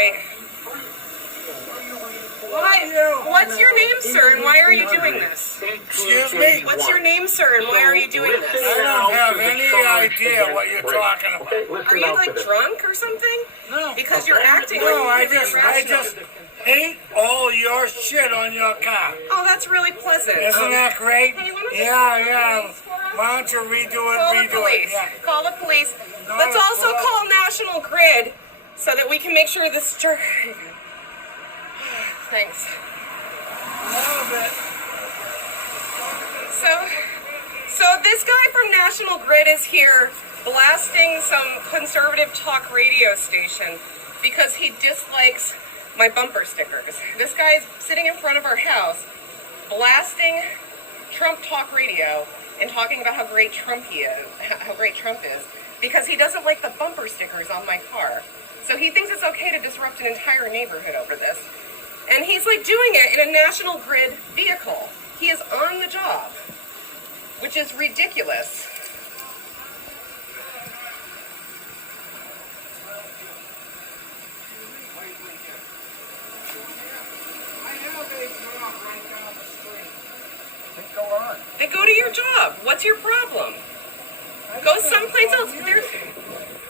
great. Why? What's your name, sir, and why are you doing this? Excuse me? What's your name, sir, and why are you doing this? I don't have any idea what you're talking about. Are you like drunk or something? No. Because you're acting No, I like you're just irrational. hate all your shit on your car. Oh, that's really pleasant. Isn't that great? Hey, one of the Yeah. Why don't you redo Call the it? police. Yeah. Call the police. No, Let's also well- call National Grid so that we can make sure this Thanks. A little bit. So this guy from National Grid is here blasting some conservative talk radio station because he dislikes my bumper stickers. This guy is sitting in front of our house blasting Trump talk radio and talking about how great Trump is because he doesn't like the bumper stickers on my car. So he thinks it's okay to disrupt an entire neighborhood over this. And he's like doing it in a National Grid vehicle. He is on the job, which is ridiculous. I have a job right down the street. Go on. Then go to your job. What's your problem? Go someplace else.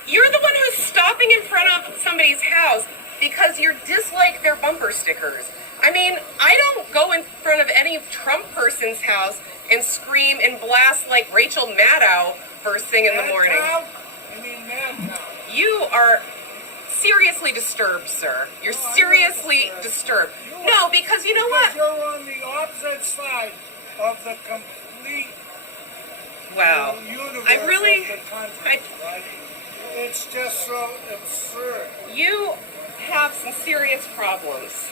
You're the one who's stopping in front of somebody's house because you dislike their bumper stickers. I mean, I don't go in front of any Trump person's house and scream and blast like Rachel Maddow first thing in the morning. You mean Madtown? You are seriously disturbed, sir. You're seriously disturbed. No, because you know what? You're on the opposite side of the complete Wow. universe I really- of the country, right? It's just so absurd. You have some serious problems.